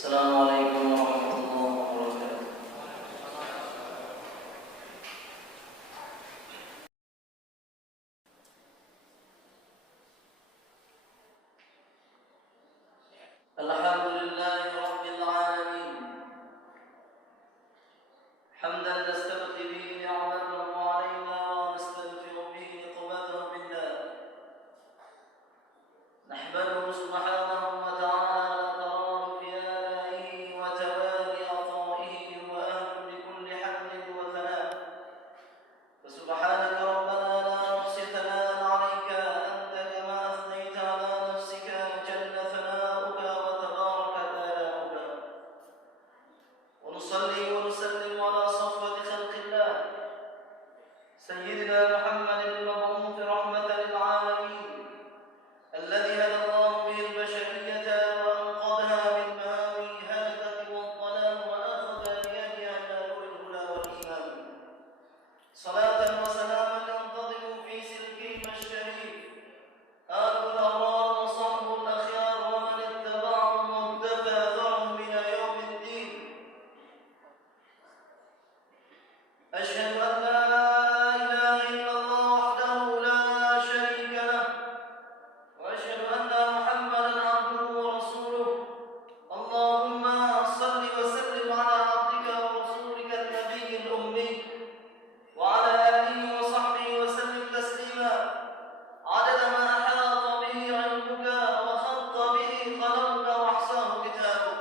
Assalamualaikum warahmatullahi wabarakatuh. Alhamdulillahi rabbil alamin. Hamdan nasta'ti bihi ni'matahu 'alaina wa nastaghfiru bihi niqmatahu minna. Nahmaduhu subhanahu wa ta'ala ala tarafi alaihi wa tawali ataihi wa ahlan bi kulli hamdin wa thana. فسبحانك ربنا لا نحصي ثناء عليك أنت كما أثنيت على نفسك جل ثناؤك وتبارك آلاؤك. ونصلي ونسلم على صفوة خلق الله سيدنا محمد المبعوث رحمة للعالمين الذي هدى الله به البشرية وأنقذها من مهاوي الهلكة والضلال وأخذ بيدها إلى نور الهدى والإيمان. صلاة وسلاما ينتظم في سلكهما الشريف آله الأبرار وصحبه الأخيار ومن اتبعهم واقتفى أثرهم إلى يوم الدين. أشهد أن لا إله إلا الله وحده لا شريك له وأشهد أن محمدا عبده ورسوله. اللهم صل وسلم على عبدك ورسولك النبي الأمي وعلى آله وصحبه وسلم تسليما عدد ما أحاط به علمك وخط به قلمك وأحصاه كتابك.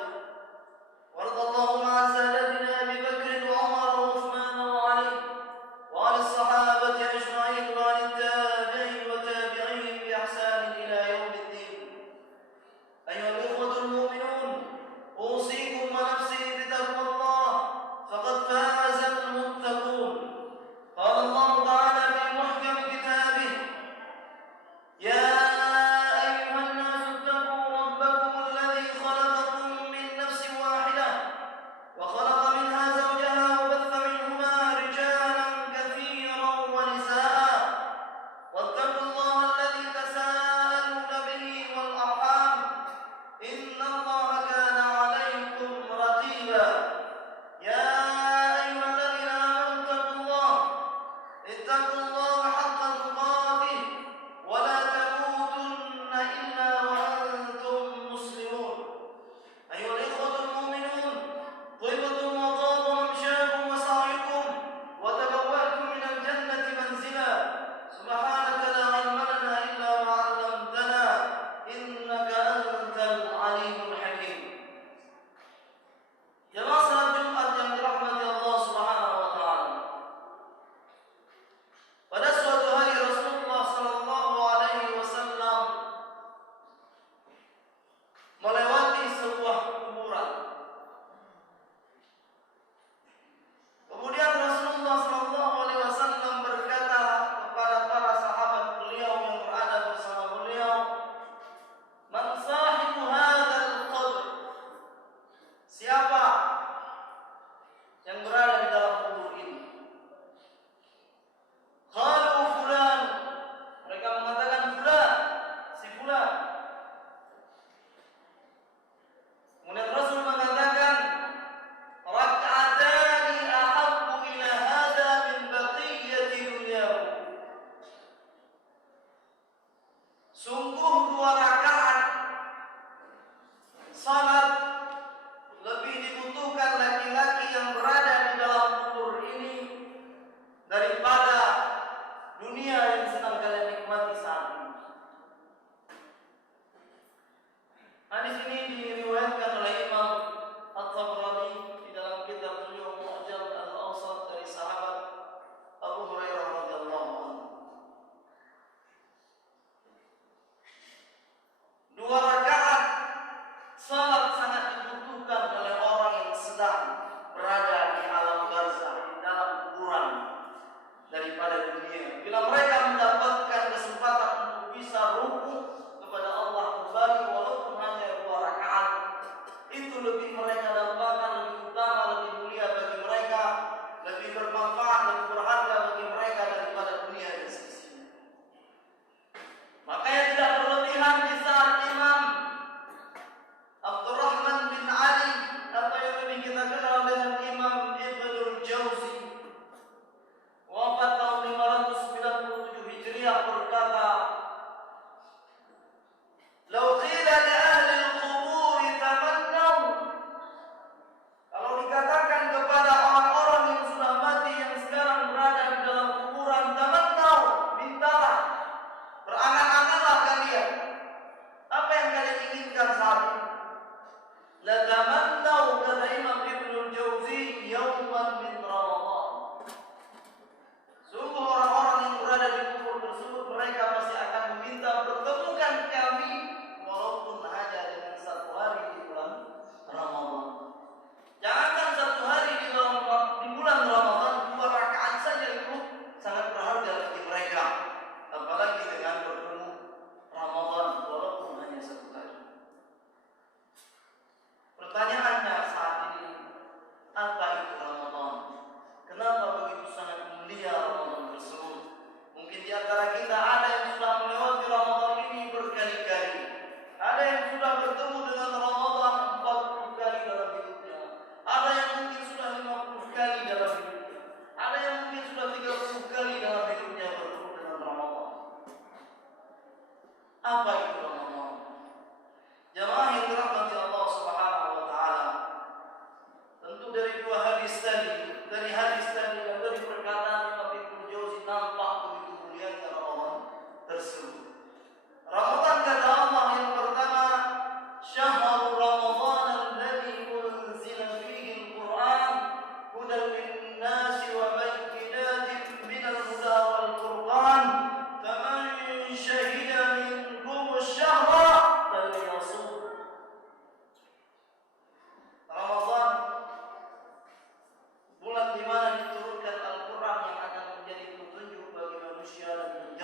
وارض اللهم عن سادتنا أبي بكر وعمر وعثمان وعلي وعن الصحابة أجمعين وعن التابعين وتابعيهم بإحسان إلى يوم الدين. أيها الإخوة المؤمنون، أوصيكم ونفسي بتقوى الله فقد فاز المتقون. قال الله تعالى في محكم كتابه: يا أيها الناس اتقوا ربكم الذي خلقكم من نفس واحدة وخلق منها زوجها وبث منهما رجالا كثيرا ونساء واتقوا الله الذي تساءلون به والأرحام إن الله كان عليكم رقيبا. يا أيها الذين آمنوا اتقوا الله حق تقاته ولا تموتن إلا وأنتم مسلمون. أيها الإخوة المؤمنون، طبتم وطاب ممشاكم وسعيكم وتبوأتم من الجنة منزلا. سبحانك لا علم لنا إلا ما علمتنا إنك أنت العليم الحكيم. Jemaah salat Jumat yang dirahmati Allah Subhanahu wa taala. Pada suatu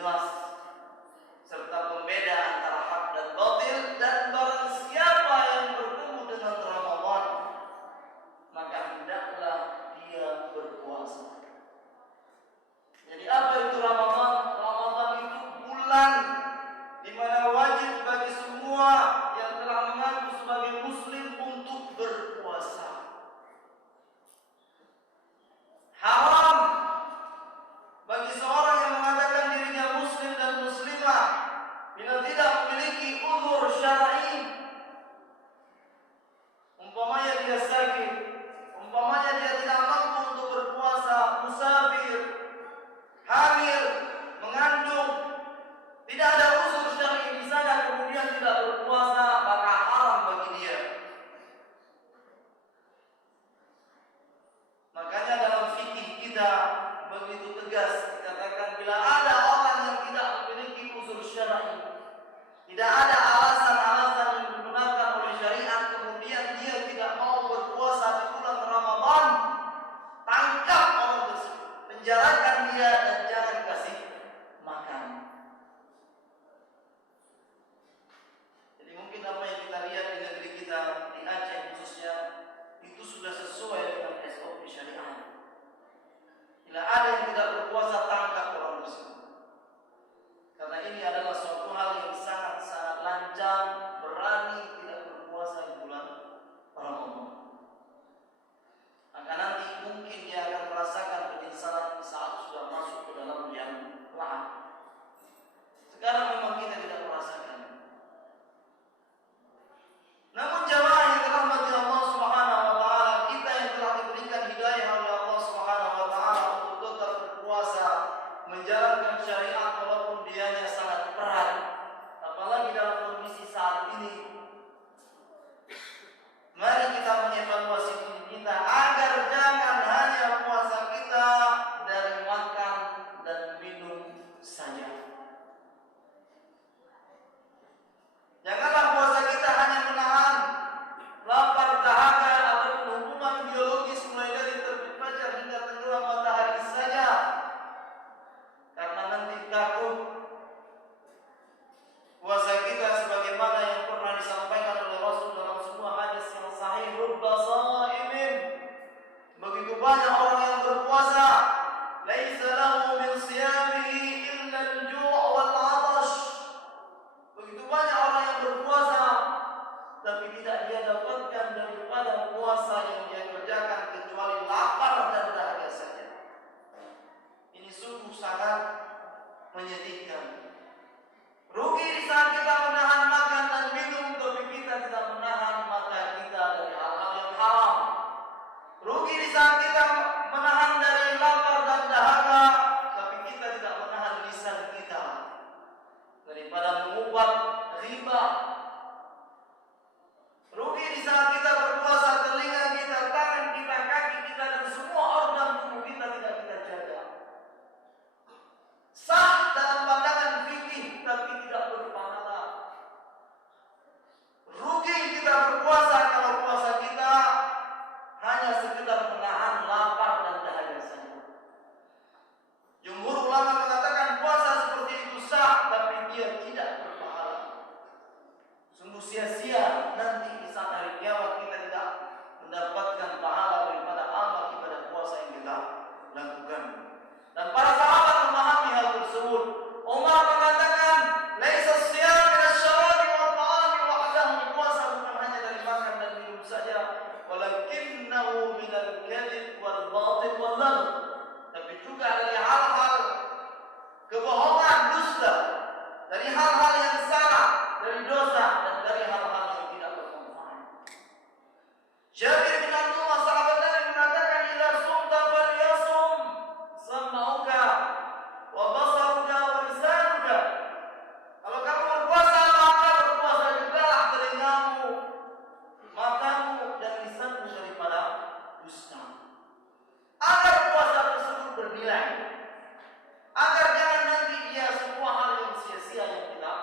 jelas serta pembeda antara hak dan batil, dan barang siapa yang bertemu dengan Ramadan maka hendaklah dia berpuasa. Jadi apa itu Ramadan? Ramadan itu bulan di mana wajib bagi semua yang telah mengaku sebagai muslim untuk berpuasa. Haram bagi seorang yang mengatakan dirinya muslim dan muslimah bila tidak memiliki uzur syar'i. Umpamanya dia sakit, umpamanya dia tidak mampu untuk berpuasa, musafir, hamil, mengandung, tidak ada uzur syar'i di sana kemudian tidak berpuasa, maka haram bagi dia. Makanya dalam fikih kita begitu tegas dikatakan bila ada orang yang tidak memiliki uzur syar'i, tidak ada alasan-alasan yang digunakan oleh syariat, kemudian dia tidak mau berpuasa di bulan Ramadan, tangkap orang tersebut, penjarakan dia dan jangan kasih makan. Jadi mungkin apa yang kita lihat di negeri kita, di Aceh khususnya, itu sudah sesuai dengan SOP syariat. Bila ada yang tidak berpuasa, tangkap orang tersebut. Karena ini adalah suatu hal yang sangat-sangat lancang, berani tidak berpuasa di bulan Ramadan. Maka nanti mungkin dia akan merasakan penyesalan saat sudah masuk ke dalam yang lain. Sekarang memang kita tidak merasakan. Namun jamaah yang dirahmati Allah Subhanahu wa taala, kita yang telah diberikan hidayah oleh Allah Subhanahu wa taala untuk tetap berpuasa, menjalankan syariat walaupun dianya sangat berat, apalagi dalam kondisi saat ini. Mari kita mengevaluasi diri kita agar jangan hanya puasa kita dari makan dan minum saja. Janganlah puasa kita hanya menahan lapar, dahaga ataupun hubungan biologis mulai dari terbit fajar hingga tenggelam matahari saja, karena nanti takut puasa kita sebagaimana yang pernah disampaikan oleh Rasul dalam sebuah hadis yang sahih, rubba shaimin, begitu banyak orang yang berpuasa, laisa lahu min siyamihi illa al-ju' wal 'atash. Begitu banyak orang yang berpuasa tapi tidak dia dapatkan daripada puasa yang dia kerjakan kecuali lapar dan dahaga saja. Ini sungguh sangat menyedihkan. Rugi di saat kita menahan makan dan minum, tapi kita tidak menahan mata kita dari hal-hal yang haram. Rugi di saat kita menahan dari lapar dan dahaga, tapi kita tidak menahan lisan kita daripada mengubat riba. Rugi di saat kita berpuasa, telinga kita, tangan kita, kaki kita, dan semua organ tubuh kita tidak kita jaga. Sah dalam pandangan fikih, tapi tidak berpahala. Rugi kita berpuasa kalau puasa kita hanya sekedar menahan lapar dan dahaga saja. Jumhur ulama mengatakan puasa seperti itu sah, tapi dia tidak berpahala. Sungguh sia-sia nanti di saat hari kiamat kita tidak mendapatkan pahala daripada amal ibadah puasa yang kita lakukan. Dan para sahabat memahami hal tersebut. Umar mengatakan, "Laisa siyam min asy-syarabi wal ta'ami wahdahu." Puasa bukan hanya dari makan dan minum saja, walakinnahu min al-kadhib wal batil wal lagh. Tapi juga dari hal-hal kebohongan, dusta, dari hal-hal yang salah, dari dosa, dan dari hal-hal yang tidak bermanfaat. Jabir bin Abdullah sahabat Nabi mengatakan, "Idza sumta falyasum sam'uka wa basaruka wa lisanuka." Kalau kamu berpuasa, maka berpuasa jugalah telingamu, matamu, dan lisanmu daripada dusta. Agar puasa tersebut bernilai, agar jangan nanti dia semua hal yang sia-sia yang kita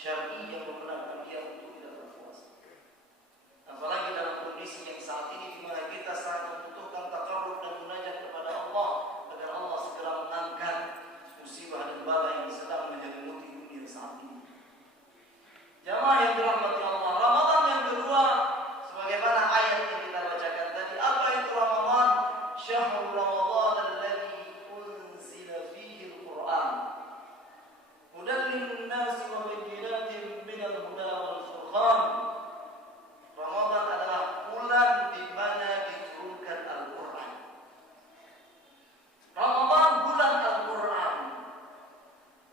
syar'i yang membenarkan dia untuk tidak berpuasa. Apalagi dalam kondisi yang saat ini di mana kita sangat membutuhkan taqarrub dan munajat kepada Allah agar Allah segera mengangkat musibah dan bala yang sedang menyelimuti dunia saat ini. Jamaah yang dirahmati Allah, Ramadan yang kedua sebagaimana ayat yang kita bacakan tadi, apa itu Ramadan? Syahrul Ramadan alladzi unzila fihi al-Qur'an hudan lin-nasi wa bayyinatin minal huda wal furqan. Ramadan adalah bulan di mana diturunkan Al-Qur'an. Ramadan bulan Al-Qur'an.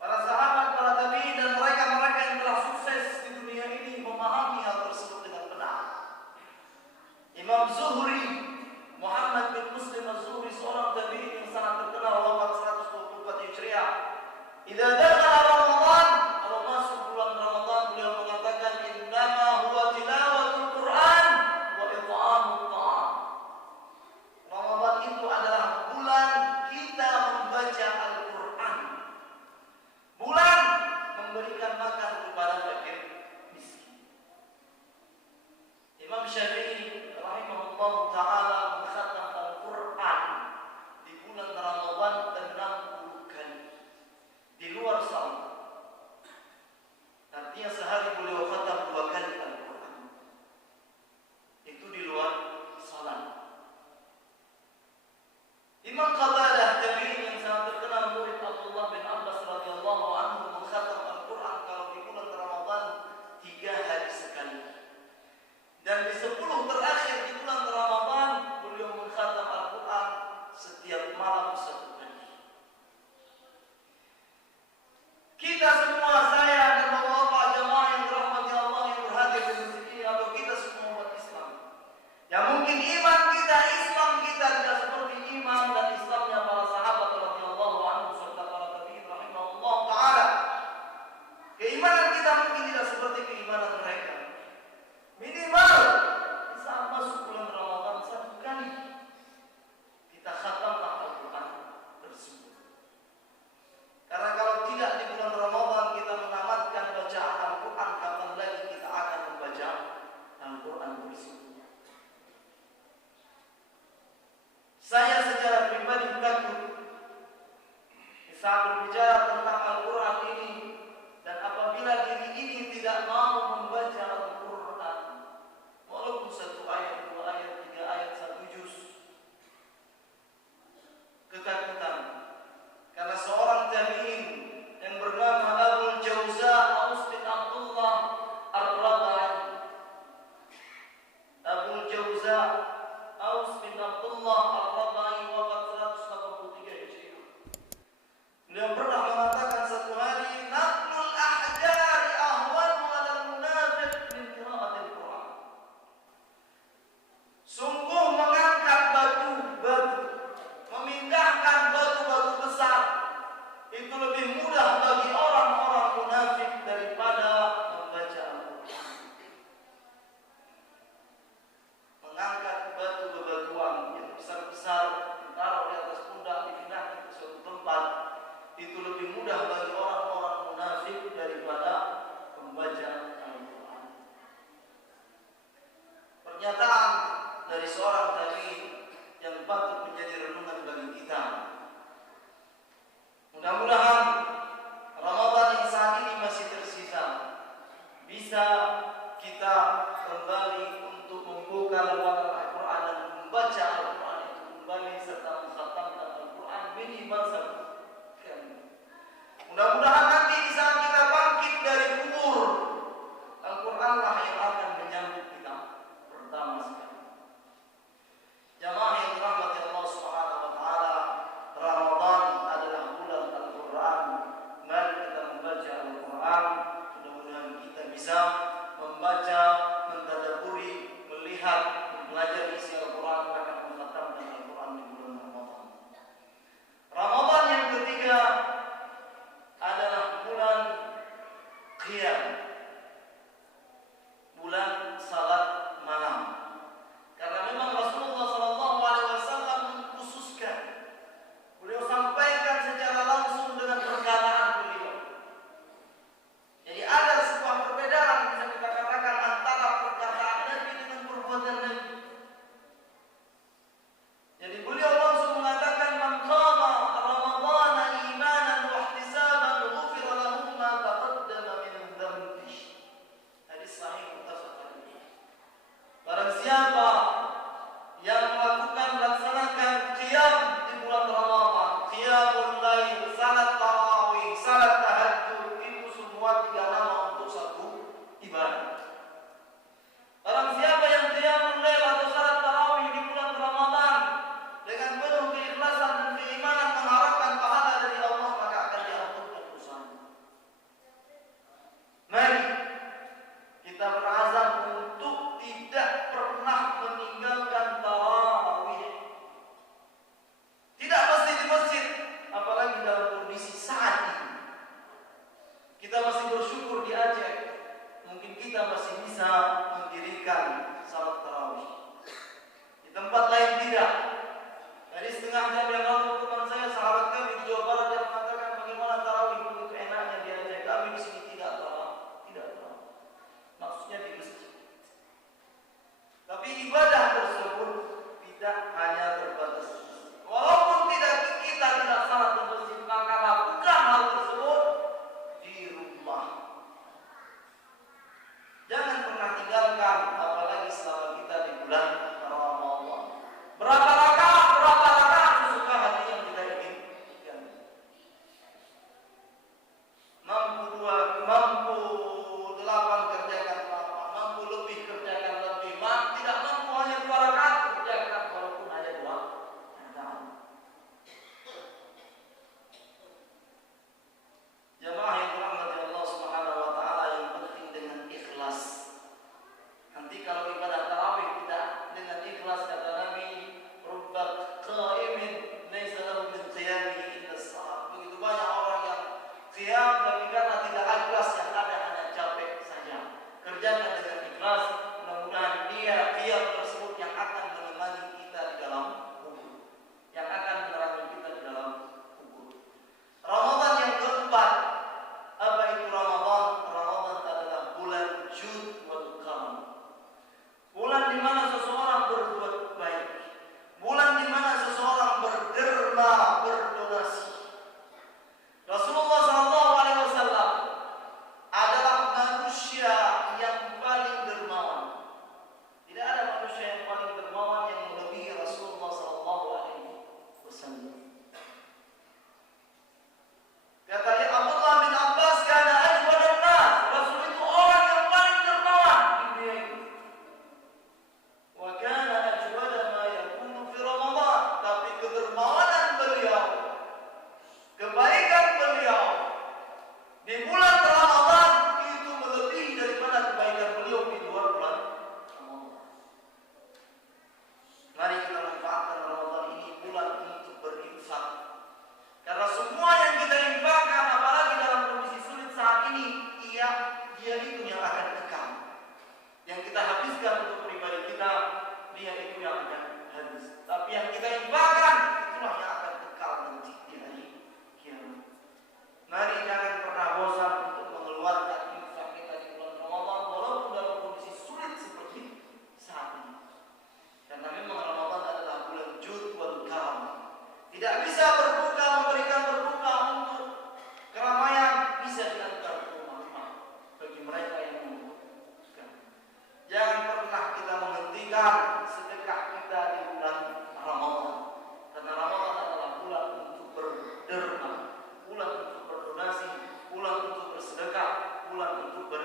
Para sahabat, para tabi'in dan mereka-mereka yang telah sukses di dunia ini memahami hal tersebut dengan benar. Imam Zuhri, Muhammad bin Muslim Az-Zuhri, seorang tabi'in yang sangat terkenal, wafat 124 Hijriah. Idza dakhala Ramadan, kalau masuk bulan Ramadan, beliau mengatakan innama huwa tilawatul Qur'an wa it'amut ta'am. Ramadan itu adalah bulan kita membaca Al-Qur'an. Bulan memberikan makan kepada fakir miskin. Imam Syafi'i rahimahullah ta'ala mengkhatam Al-Qur'an di bulan Ramadan 60 kali di luar salat. Artinya sehari beliau khatam 2 kali Al-Qur'an. Itu di luar salat. Imam Qatadah, tabi'in yang sangat terkenal, murid Abdullah bin Abbas radhiyallahu anhu, mengkhatam Al-Qur'an kalau di bulan Ramadan 3 hari sekali. Dan di 10 terakhir di bulan Ramadan beliau mengkhatam Al-Qur'an setiap malam 1 kali. Kita semua, saya dan bapak-bapak jamaah yang dirahmati Allah yang berhadir di masjid ini, atau kita semua umat Islam, yang mungkin iman kita, Islam kita tidak seperti iman dan Islamnya para sahabat radhiyallahu anhum serta para tabi'in rahimahullah taala. Keimanan kita mungkin tidak seperti keimanan mereka. Minimal di saat masuk bulan Ramadan 1 kali kita khatamlah Al-Qur'an tersebut. Karena kalau tidak di bulan Ramadan kita menamatkan bacaan Al-Qur'an, kapan lagi kita akan membaca Al-Qur'an tersebut? Saya secara pribadi takut saat berbicara tentang Al-Qur'an ini, dan apabila diri ini tidak mau membaca Al-Qur'an walaupun 1 ayat, 2 ayat, 3 ayat, 1 juz, ketakutan. Karena seorang tabi'in yang bernama Abul Jauza Aus bin Abdullah Ar-Rabai, Abul Jauza Aus bin Abdullah Ar-Rabai, wafat 183 Hijriah. Beliau pernah mengatakan satu hari, naqlul ahjari ahwanu 'alal munafiq min qira'atil Qur'an. Sungguh mengangkat batu-batu, memindahkan batu-batu besar itu lebih mudah bagi orang-orang munafik daripada membaca Al-Qur'an. Mengangkat batu bebatuan yang besar-besar, ditaruh di atas pundak, dipindahkan ke suatu tempat, itu lebih mudah bagi orang-orang munafik daripada membaca Al-Qur'an. Pernyataan dari seorang tabi'in yang patut menjadi renungan bagi kita. Mudah-mudahan Ramadan yang saat ini masih tersisa bisa kita kembali untuk membuka lembaran Al-Qur'an dan membaca Al-Qur'an itu kembali serta mengkhatamkan Al-Qur'an minimal 1 kali. Mudah-mudahan nanti di saat kita bangkit dari kubur, Al-Qur'an lah yang akan menyambut kita pertama sekali. Jamaah yang dirahmati Allah Subhanahu wa taala, Ramadan adalah bulan Al-Qur'an. Mari kita membaca Al-Qur'an. Mudah-mudahan kita bisa membaca, mentadabburi, melihat, mempelajari isi Al-Qur'an, akan mengkhatamkan Al-Qur'an di bulan Ramadan. Ramadan yang ketiga adalah bulan Qiyam, bulan salat malam. Karena memang Rasulullah SAW mengkhususkan, beliau sampaikan secara langsung dengan perkataan beliau. Jadi ada sebuah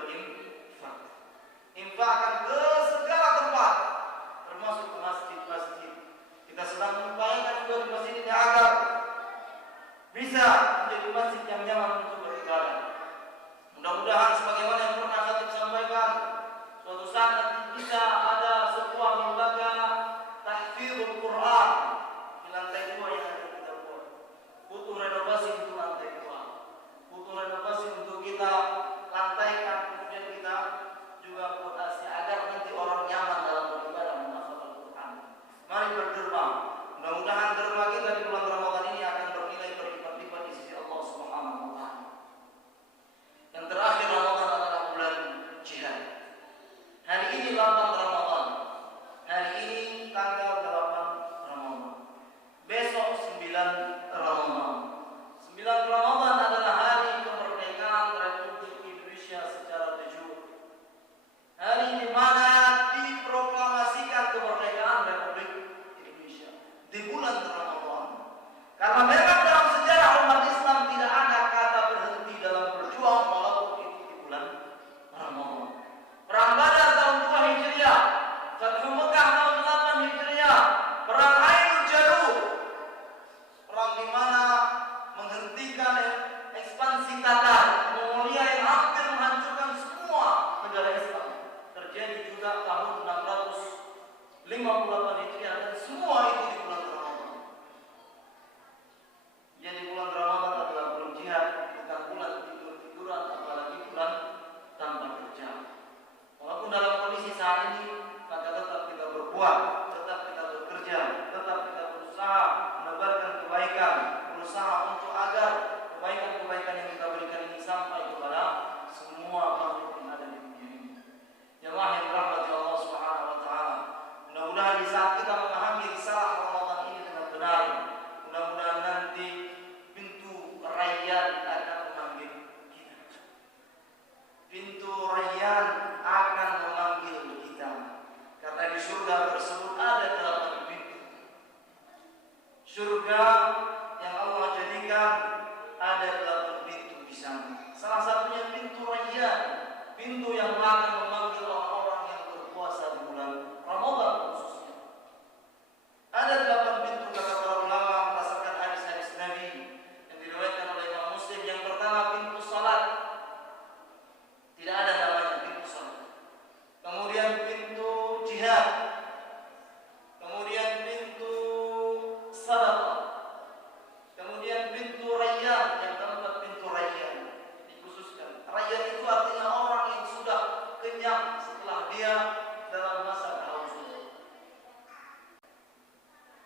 berinfak. Infakkan ke segala tempat, termasuk ke masjid-masjid. Kita sedang mengupayakan juga di masjid ini agar bisa menjadi masjid yang nyaman untuk beribadah. Mudah-mudahan sebagaimana yang pernah Khatib sampaikan, suatu saat nanti bisa ada sebuah lembaga tahfidzul Quran di lantai 2 yang akan kita buat. Butuh renovasi untuk lantai 2. Butuh renovasi untuk kita lantaikan, kemudian kita juga buat AC agar nanti orang nyaman dalam beribadah menghafal Al-Quran. Mari berderma. Mudah-mudahan derma kita di bulan Ramadan ini akan bernilai berlipat-lipat di sisi Allah Subhanahu wa taala. Yang terakhir, Ramadan adalah bulan jihad. Hari ini 8 Ramadan. Hari ini tanggal 8 Ramadan. Besok 9 Ramadan. 9 Ramadan adalah hari kemerdekaan Republik Indonesia secara de jure. Hari di mana diproklamasikan kemerdekaan Republik Indonesia di bulan Ramadan. Karena memang dalam sejarah umat Islam tidak ada kata berhenti dalam berjuang walaupun itu di bulan Ramadan. Perang Badar tahun 2 Hijriah, Fathu Mekah tahun 8 Hijriah, Perang Ainul Jalut, perang di mana menghentikan ekspansi Tatar, Mongolia yang hampir menghancurkan semua negara Islam. Terjadi juga tahun 658 Hijriah dan semua itu di bulan Ramadan. Jadi bulan Ramadan adalah bulan jihad, bukan bulan tidur-tiduran, apalagi bulan tanpa kerja. Walaupun dalam kondisi saat ini, maka tetap kita berbuat, tetap kita bekerja, tetap kita berusaha menebarkan kebaikan, berusaha untuk agar kebaikan-kebaikan yang kita berikan ini sampai kepada semua makhluk yang ada di dunia ini. Jemaah yang dirahmati Allah Subhanahu wa taala. Mudah-mudahan di saat kita memahami risalah Ramadan ini dengan benar, mudah-mudahan nanti pintu rayyan akan memanggil kita. Pintu rayyan akan memanggil kita. Karena di surga tersebut ada 8 pintu. Surga yang Allah jadikan ada 8 pintu di sana. Salah satunya pintu rayyan, pintu yang akan memanggil orang-orang yang berpuasa di bulan Ramadan khususnya. Ada 8 pintu kata para ulama berdasarkan hadis-hadis Nabi yang diriwayatkan oleh Imam Muslim. Yang pertama pintu salat. Tidak ada namanya pintu salat. Kemudian pintu jihad. Kemudian pintu sedekah. Kemudian pintu rayyan, yang keempat pintu rayyan dikhususkan. Rayyan itu artinya orang yang sudah kenyang setelah dia dalam masa kehausan.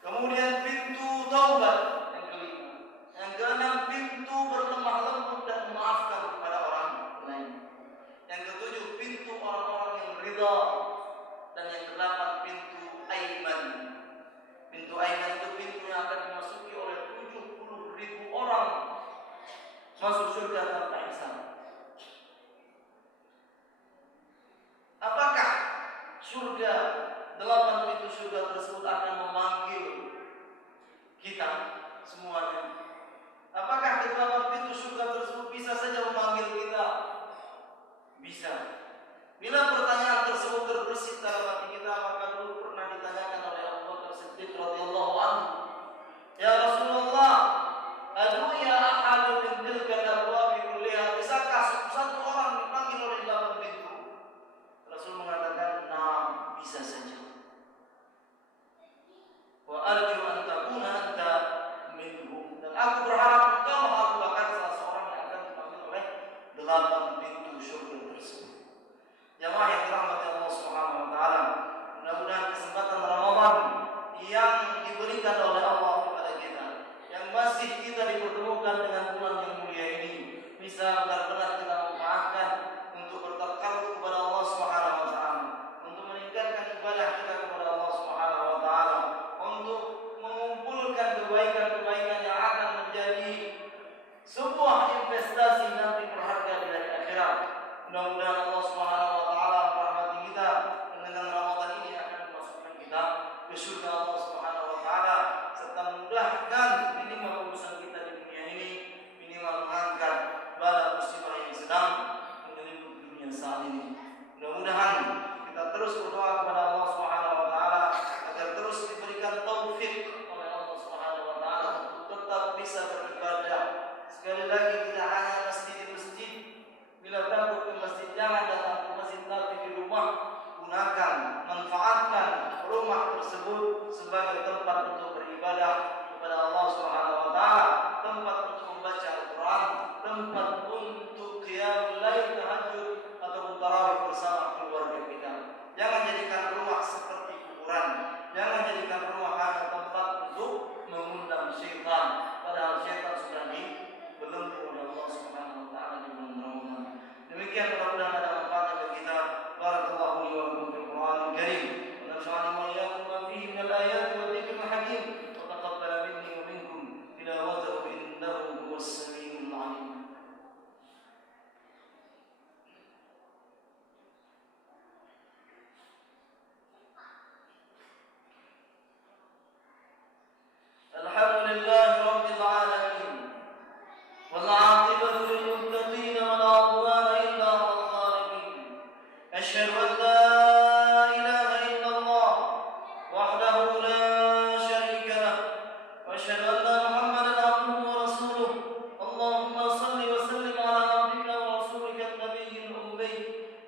Kemudian pintu taubat yang kelima. Yang keenam pintu berlemah lembut dan memaafkan kepada orang lain. Yang ketujuh pintu orang-orang yang ridha. Dan yang kedelapan pintu aiman. Pintu aiman itu pintu yang akan dimasuki oleh 70.000 orang masuk surga tanpa hisab. Apakah surga, 8 pintu surga tersebut akan memanggil kita semuanya? Apakah ke-8 pintu surga tersebut bisa saja memanggil kita? Bisa. Bila pertanyaan tersebut terbersit dalam hati kita, maka dulu pernah ditanyakan oleh Abu Bakar Siddiq radhiyallahu anhu, "Ya Rasulullah, adu ya ahadu min tilkal abwab kulliha, bisakah satu orang dipanggil oleh 8 pintu?" Rasul mengatakan, "Nah, bisa saja. Wa arju an takuna anta minhum." Dan aku berharap engkau Abu Bakar salah seorang yang akan dipanggil oleh 8 pintu surga tersebut. Jamaah yang kekuasaan ini. Mudah-mudahan kita terus berdoa kepada Allah Subhanahu wa taala agar terus diberikan taufik oleh Allah Subhanahu wa taala untuk tetap bisa beribadah. Sekali lagi, tidak hanya masjid-masjid. Bila takut ke masjid, jangan datang ke masjid, tapi di rumah gunakan, manfaatkan rumah tersebut sebagai tempat untuk beribadah kepada Allah Subhanahu wa taala, tempat untuk membaca Al-Qur'an, tempat untuk qiyamul lail, tahajud atau tarawih bersama keluarga kita. Jangan jadikan rumah seperti kuburan. Jangan jadikan rumah hanya tempat untuk mengundang syaitan, padahal syaitan sudah dibelenggu oleh Allah Subhanahu wa taala di bulan Ramadan. Demikian, mudah-mudahan ada manfaatnya bagi kita. Barakallahu li wa lakum fil Qur'anil Karim. Wa nafa'ani wa iyyakum ma fihi min al-ayati wa dhikril hakim. Wa taqabbal minni wa minkum tilawatahu innahu huwas samiul 'alim. Alhamdulillahi rabbil alamin. Wal 'aqibatu lil muttaqin wa la 'udwana illa 'alal zalimin. Asyhadu an la ilaha illallah wahdahu la syarika lah wa asyhadu anna Muhammadan 'abduhu wa rasuluh. Allahumma shalli wa sallim 'ala 'abdika wa rasulika an-nabiyyil ummi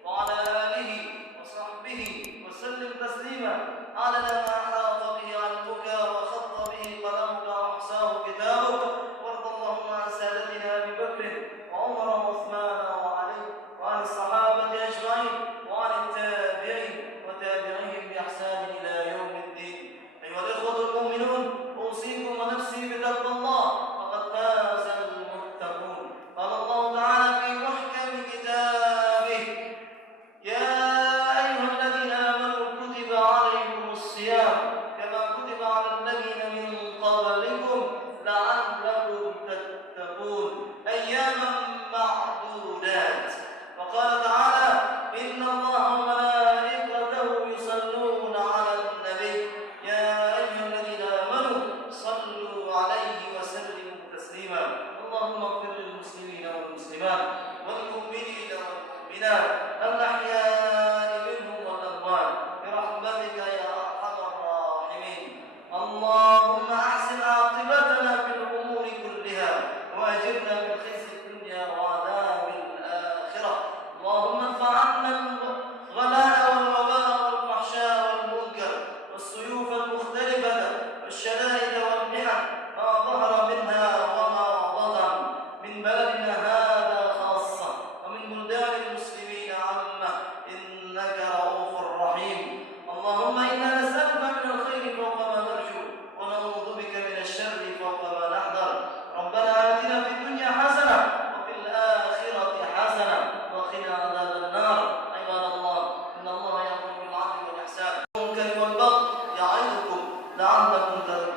wa 'ala alihi wa sahbihi wa sallim taslima 'adada ma ahata bihi 'ilmuka wa khatta bihi qalamuka wa ahsahu kitabuka. وارض اللهم عن سادتنا ابي بكر وعمر وعثمان وعلي وعن الصحابه اجمعين وعن التابعين وتابعيهم باحسان الى يوم الدين. ايها الاخوه المؤمنون، اوصيكم ونفسي بتقوى الله، فقد فاز المتقون. قال الله تعالى في محكم كتابه: يا ايها الذين امنوا كتب عليكم الصيام كما كتب على الذين من قبلكم لعلكم تتقون أياما معدودات. وقال تعالى: إن الله وملائكته يصلون على النبي يا أيها الذين آمنوا صلوا عليه وسلموا تسليما. اللهم اغفر للمسلمين والمسلمات والمؤمنين والمؤمنات الأحياء منهم والأموات برحمتك يا أرحم الراحمين. اللهم أحسن عاقبتنا في الأمور كلها وأجرنا من خزي الدنيا وعذاب الآخرة. اللهم ادفع عنا الغلاء والوباء والفحشاء والمنكر والسيوف المختلفة والشدائد والمحن ما ظهر منها وما بطن من بلدنا هذا خاصة ومن بلدان المسلمين عامة، إنك رؤوف رحيم. اللهم إنا نسألك من الخير فوق ما نرجو ونعوذ بك من الشر فوق ما نحذر. ربنا آتنا في الدنيا حسنة وفي الآخرة حسنة وقنا عذاب النار. عباد الله، إن الله يأمر بالعدل والإحسان والمنكر والبغي يعظكم لعلكم تذكرون.